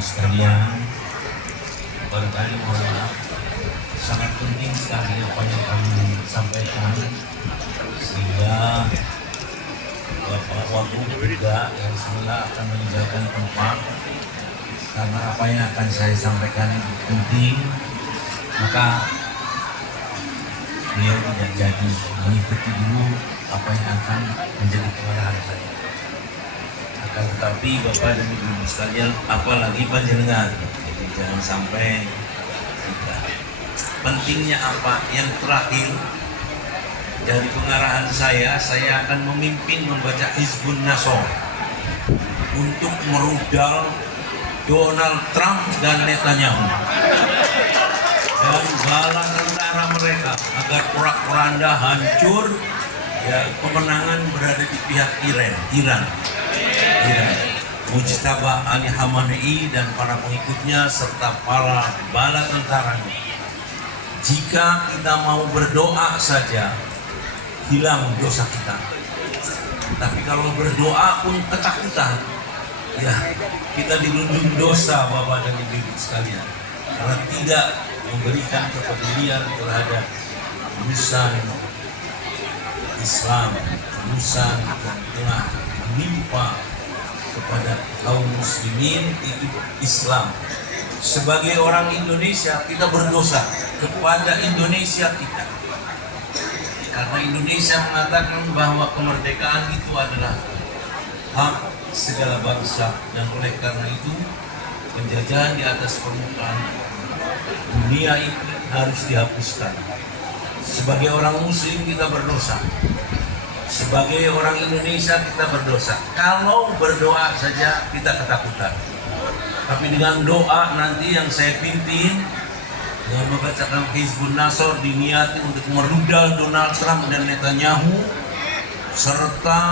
sekalian, barangkali mohon maaf, sangat penting sekali apa yang kami sampaikan, sehingga Bapak Wagub juga yang semula akan meninggalkan tempat, karena apa yang akan saya sampaikan penting, maka beliau tidak jadi mengikuti dulu apa yang akan menjadi pengarahan saya. Akan tetapi Bapak dan Ibu sekalian, apalagi panjenengan, jadi jangan sampai tidak. Pentingnya apa? Yang terakhir dari pengarahan saya akan memimpin membaca Hizbun Nasr untuk merudal Donald Trump dan Netanyahu dan bala tentara mereka agar porak-poranda hancur, ya, kemenangan berada di pihak Iran. Mujtaba Ali Khamenei dan para pengikutnya serta para bala tentaranya. Jika kita mau berdoa saja, hilang dosa kita. Tapi kalau berdoa pun ketakutan, ya, kita dirundung dosa, Bapak dan Ibu sekalian, karena tidak memberikan kepedulian terhadap urusan Islam, urusan yang telah menimpa kepada kaum muslimin, itu Islam. Sebagai orang Indonesia, kita berdosa kepada Indonesia kita, karena Indonesia mengatakan bahwa kemerdekaan itu adalah hak segala bangsa, dan oleh karena itu penjajahan di atas permukaan dunia itu harus dihapuskan. Sebagai orang muslim kita berdosa, sebagai orang Indonesia kita berdosa. Kalau berdoa saja kita ketakutan, tapi dengan doa nanti yang saya pimpin dengan membacakan Hizbun Nasr diniati untuk merudal Donald Trump dan Netanyahu serta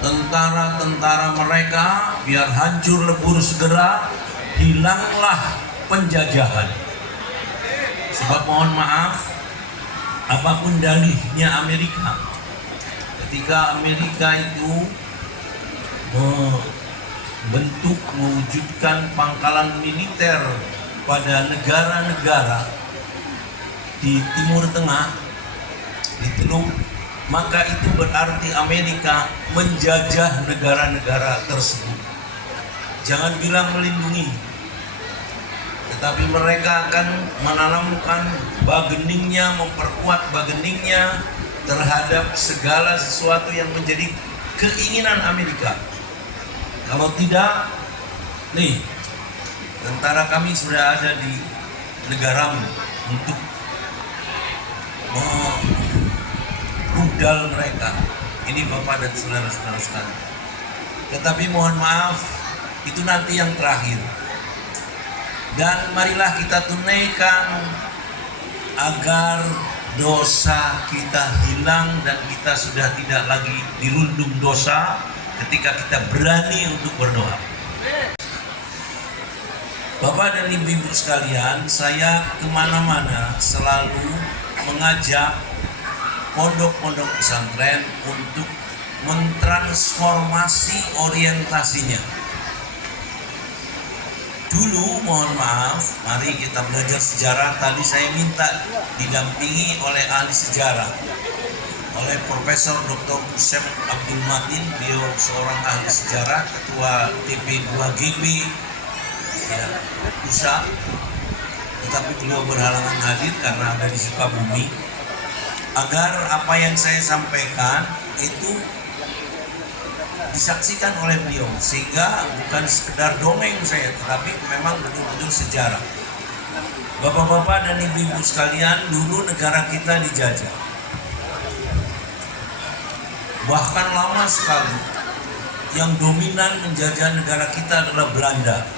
tentara-tentara mereka biar hancur lebur segera, hilanglah penjajahan. Sebab mohon maaf, apapun dalihnya Amerika, ketika Amerika itu mewujudkan pangkalan militer pada negara-negara di Timur Tengah, di Teluk, maka itu berarti Amerika menjajah negara-negara tersebut. Jangan bilang melindungi, tetapi mereka akan menanamkan bargainingnya, memperkuat bargainingnya terhadap segala sesuatu yang menjadi keinginan Amerika. Kalau tidak, nih, tentara kami sudah ada di negaramu untuk merudal mereka. Ini Bapak dan saudara-saudara sekalian. Tetapi mohon maaf, itu nanti yang terakhir. Dan marilah kita tunaikan agar dosa kita hilang dan kita sudah tidak lagi dirundung dosa ketika kita berani untuk berdoa. Bapak dan Ibu sekalian, saya kemana-mana selalu mengajak pondok-pondok pesantren untuk mentransformasi orientasinya. Dulu, mohon maaf, mari kita belajar sejarah. Tadi saya minta didampingi oleh ahli sejarah, oleh Profesor Dr. Usep Abdul Matin. Beliau seorang ahli sejarah, ketua TP2GB ya, USA, tetapi beliau berhalangan hadir karena ada di Sukabumi, agar apa yang saya sampaikan itu disaksikan oleh beliau, sehingga bukan sekedar dongeng saya, tetapi memang betul-betul sejarah. Bapak-bapak dan ibu-ibu sekalian, dulu negara kita dijajah, bahkan lama sekali. Yang dominan menjajah negara kita adalah Belanda,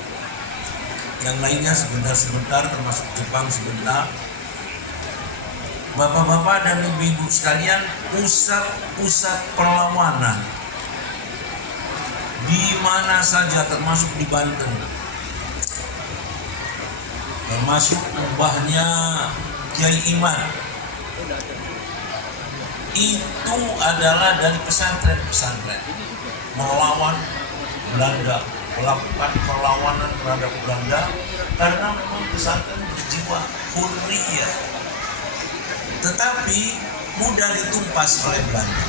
yang lainnya sebentar-sebentar, termasuk Jepang sebentar. Bapak-bapak dan ibu-ibu sekalian, pusat-pusat perlawanan di mana saja, termasuk di Banten, termasuk mbahnya Kiai Iman, itu adalah dari pesantren-pesantren melawan Belanda, melakukan perlawanan terhadap Belanda karena memang pesantren berjiwa huria, tetapi mudah ditumpas oleh Belanda.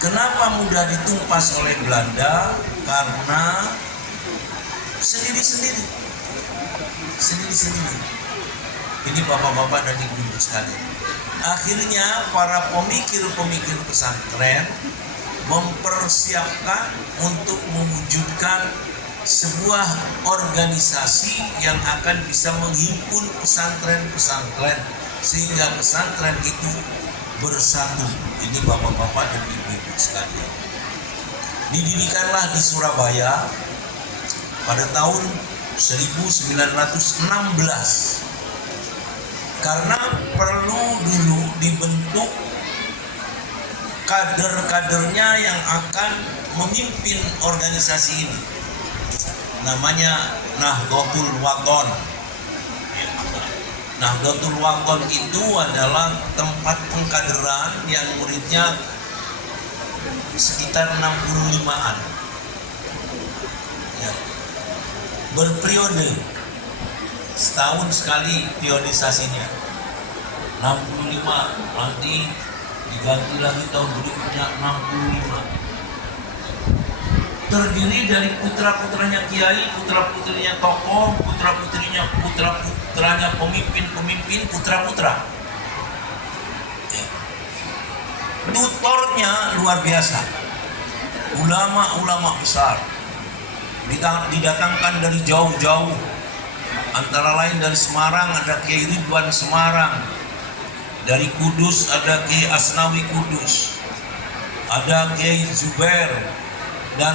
Kenapa mudah ditumpas oleh Belanda? Karena sendiri-sendiri. Ini bapak-bapak dan ibu-ibu sekalian. Akhirnya para pemikir-pemikir pesantren mempersiapkan untuk mewujudkan sebuah organisasi yang akan bisa menghimpun pesantren-pesantren sehingga pesantren itu bersatu. Ini bapak-bapak dan ibu-ibu sekalian. Didirikanlah di Surabaya pada tahun 1916 karena perlu dulu dibentuk kader-kadernya yang akan memimpin organisasi ini. Namanya Nahdlatul Wathon. Nahdlatul Wathon itu adalah tempat pengkaderan yang muridnya sekitar 65-an. Ya. Berperiode, setahun sekali periodisasinya. 65, nanti diganti lagi tahun berikutnya 65. Terdiri dari putra-putranya kiai, putra-putrinya tokoh, putra-putranya pemimpin-pemimpin, putra-putra. Tutornya luar biasa, ulama-ulama besar, didatangkan dari jauh-jauh, antara lain dari Semarang ada Kiai Ridwan Semarang, dari Kudus ada Kiai Asnawi Kudus, ada Kiai Zubair, dan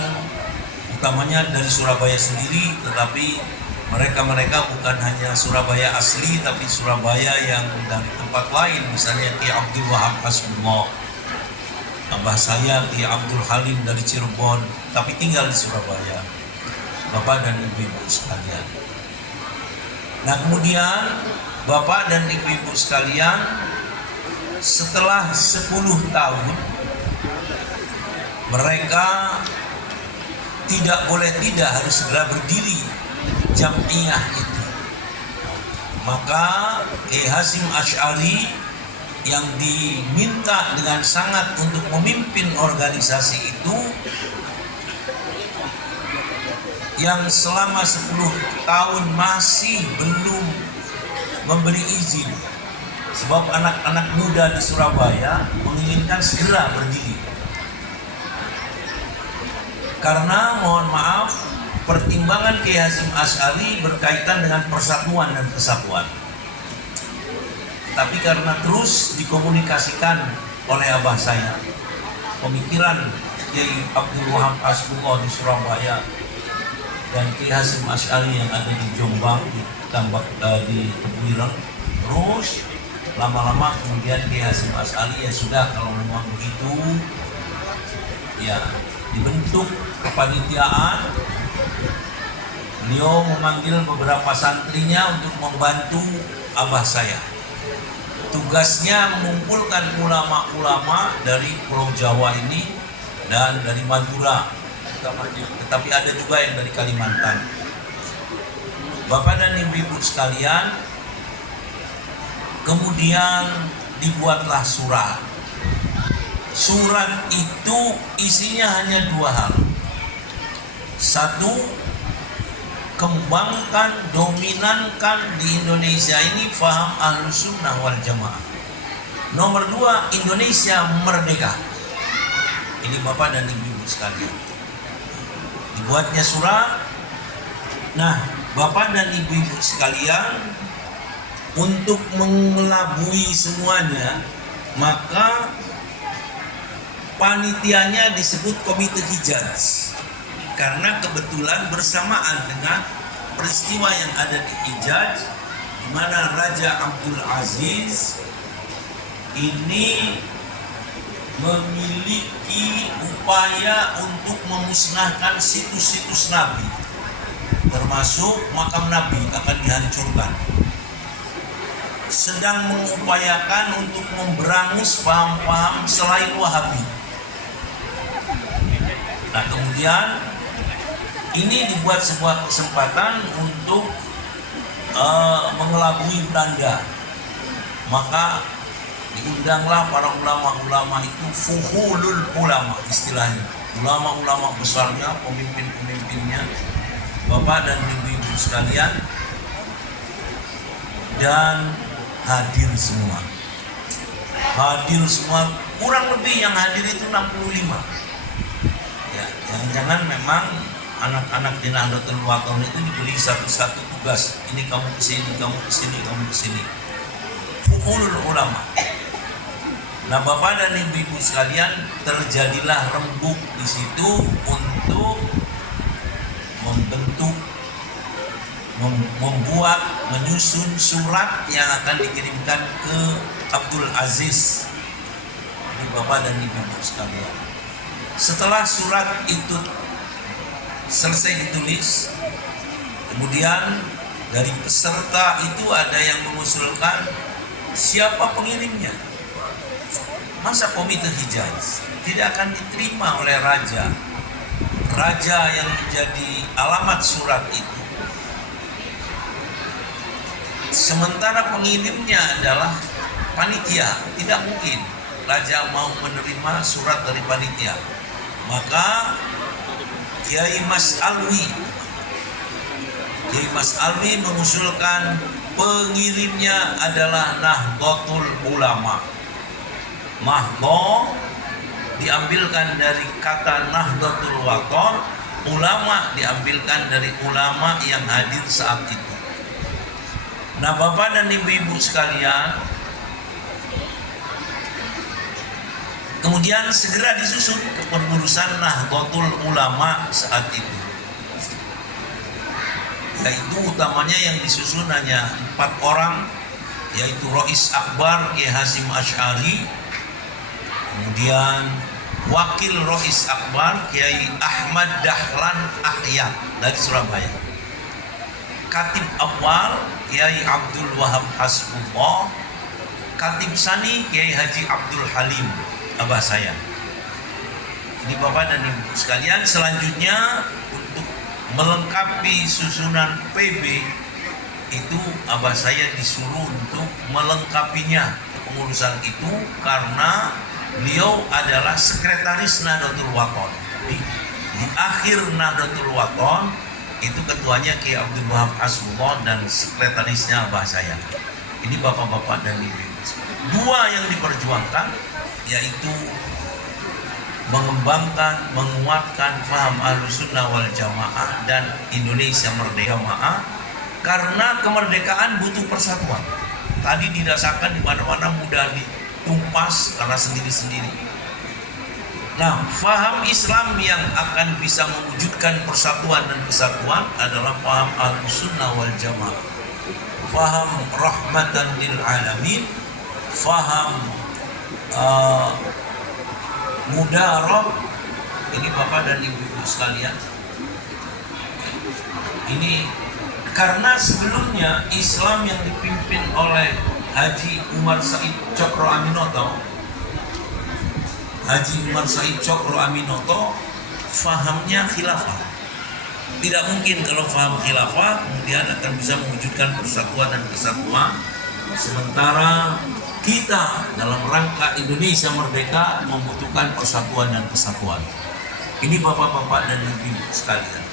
utamanya dari Surabaya sendiri, tetapi mereka bukan hanya Surabaya asli, tapi Surabaya yang dari tempat lain, misalnya Kiai Abdul Wahab Hasbullah, abah saya Kiai Abdul Halim dari Cirebon, tapi tinggal di Surabaya. Bapak dan ibu-ibu sekalian. Nah, kemudian Bapak dan ibu-ibu sekalian, setelah 10 tahun mereka tidak harus segera berdiri Jam'iyah itu. Maka Kiai Hasyim Asy'ari yang diminta dengan sangat untuk memimpin organisasi itu, yang selama 10 tahun masih belum memberi izin, sebab anak-anak muda di Surabaya menginginkan segera berdiri. Karena mohon maaf, pertimbangan Kiai Hasyim Asy'ari berkaitan dengan persatuan dan kesatuan. Tapi karena terus dikomunikasikan oleh abah saya, pemikiran Kiai Abdul Wahab Hasbullah di Surabaya dan Kiai Hasyim Asy'ari yang ada di Jombang, di Tebuireng, terus lama-lama kemudian Kiai Hasyim Asy'ari ya sudah, kalau memang begitu ya dibentuk kepanitiaan. Beliau memanggil beberapa santrinya untuk membantu abah saya. Tugasnya mengumpulkan ulama-ulama dari Pulau Jawa ini dan dari Madura, tetapi ada juga yang dari Kalimantan. Bapak dan ibu-ibu sekalian, kemudian dibuatlah surat. Surat itu isinya hanya 2 hal. 1, kembangkan, dominankan di Indonesia ini faham Ahlus Sunnah wal Jamaah. Nomor 2, Indonesia merdeka. Ini Bapak dan Ibu sekalian. Dibuatnya surat. Nah, Bapak dan Ibu sekalian, untuk mengelabui semuanya, maka panitianya disebut Komite Hijaz. Karena kebetulan bersamaan dengan peristiwa yang ada di Hijaz, di mana Raja Abdul Aziz ini memiliki upaya untuk memusnahkan situs-situs Nabi, termasuk makam Nabi akan dihancurkan. Sedang mengupayakan untuk memberangus paham-paham selain Wahabi. Nah, kemudian ini dibuat sebuah kesempatan untuk mengelabui Belanda. Maka diundanglah para ulama-ulama itu, fuhulul ulama istilahnya, ulama-ulama besarnya, pemimpin-pemimpinnya, bapak dan ibu-ibu sekalian, dan hadir semua. Kurang lebih yang hadir itu 65. Ya, jangan-jangan memang anak-anak di Nahdlatul Wathon itu diberi satu-satu tugas. Ini kamu kesini, kamu kesini, kamu kesini. Fuhulul ulama. Nah, bapak dan ibu-ibu sekalian, terjadilah rembuk di situ untuk membuat, menyusun surat yang akan dikirimkan ke Abdul Aziz. Ini bapak dan ibu-ibu sekalian. Setelah surat itu selesai ditulis, kemudian dari peserta itu ada yang mengusulkan siapa pengirimnya. Masa komite Hijaz tidak akan diterima oleh raja yang menjadi alamat surat itu, sementara pengirimnya adalah panitia. Tidak mungkin raja mau menerima surat dari panitia. Maka Kiai Mas Alwi mengusulkan pengirimnya adalah Nahdlatul Ulama. Nahdlatul diambilkan dari kata Nahdlatul Wathon, ulama diambilkan dari ulama yang hadir saat itu. Nah, bapak dan ibu-ibu sekalian, kemudian segera disusun kepengurusan Nahdlatul Ulama saat itu. Yaitu utamanya yang disusun hanya 4 orang, yaitu Rois Akbar Kiai Hasyim Asy'ari, kemudian Wakil Rois Akbar Kiai Ahmad Dahlan Ahyad dari Surabaya, Katib Awal Kiai Abdul Wahab Hasbullah, Katib Sani Kiai Haji Abdul Halim, abah saya. Ini bapak dan ibu sekalian, selanjutnya untuk melengkapi susunan PB itu abah saya disuruh untuk melengkapinya pengurusan itu, karena beliau adalah sekretaris Nahdlatul Wathon. Di akhir Nahdlatul Wathon itu ketuanya Kiai Abdul Wahab Hasbullah dan sekretarisnya abah saya. Ini bapak-bapak dan ibu. Dua yang diperjuangkan yaitu mengembangkan, menguatkan faham Ahlussunnah wal Jamaah dan Indonesia Merdeka Jamaah, karena kemerdekaan butuh persatuan. Tadi dirasakan di mana-mana mudah ditumpas karena sendiri-sendiri. Nah, faham Islam yang akan bisa mewujudkan persatuan dan kesatuan adalah faham Ahlussunnah wal Jamaah. Faham rahmatan lil alamin, faham mudarab. Ini bapak dan ibu sekalian, ini karena sebelumnya Islam yang dipimpin oleh Haji Umar Said Cokro Aminoto, fahamnya khilafah. Tidak mungkin kalau faham khilafah kemudian akan bisa mewujudkan persatuan dan kesatuan, sementara kita dalam rangka Indonesia Merdeka membutuhkan persatuan dan kesatuan. Ini bapak-bapak dan ibu sekalian.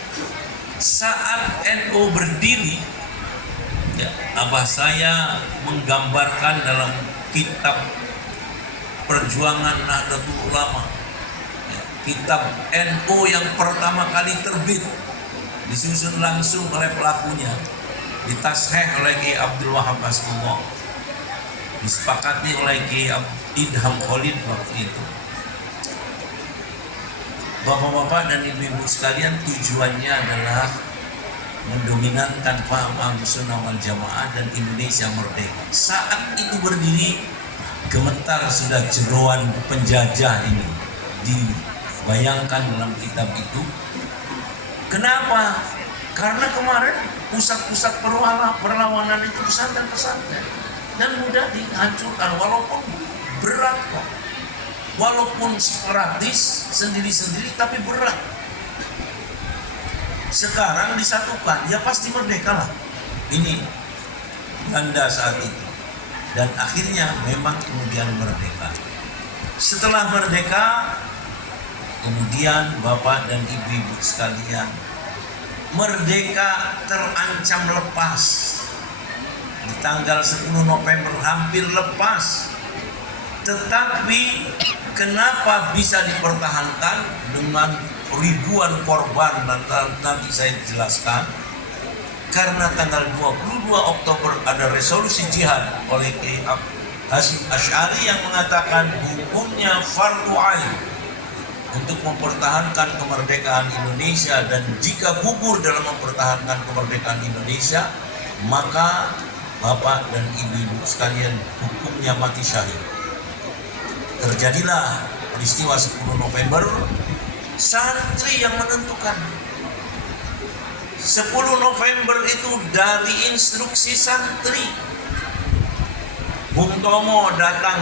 Saat NU berdiri, ya, abah saya menggambarkan dalam kitab Perjuangan Nahdlatul Ulama, ya, kitab NU yang pertama kali terbit, disusun langsung oleh pelakunya, ditasheh oleh Kiai Abdul Wahab Hasbullah, disepakati oleh Kiai Idham Khalid waktu itu. Bapak-bapak dan ibu-ibu sekalian, tujuannya adalah mendominankan paham Ahlussunnah wal Jamaah dan Indonesia Merdeka. Saat itu berdiri, gemetar sudah jeroan penjajah ini dibayangkan dalam kitab itu. Kenapa? Karena kemarin pusat-pusat perlawanan itu pesantren-pesantren dan mudah dihancurkan, walaupun berat kok. Walaupun separatis sendiri-sendiri tapi berat. Sekarang disatukan, ya pasti merdeka lah. Ini Belanda saat itu. Dan akhirnya memang kemudian merdeka. Setelah merdeka, kemudian Bapak dan Ibu-ibu sekalian, merdeka terancam lepas. Di tanggal 10 November hampir lepas. Tetapi kenapa bisa dipertahankan dengan ribuan korban, nanti saya jelaskan. Karena tanggal 22 Oktober ada resolusi jihad oleh Kiai Hasyim Asy'ari yang mengatakan hukumnya fardu ain untuk mempertahankan kemerdekaan Indonesia, dan jika gugur dalam mempertahankan kemerdekaan Indonesia, maka Bapak dan Ibu-ibu sekalian hukumnya mati syahid. Terjadilah peristiwa 10 November, santri yang menentukan. 10 November itu dari instruksi santri. Bung Tomo datang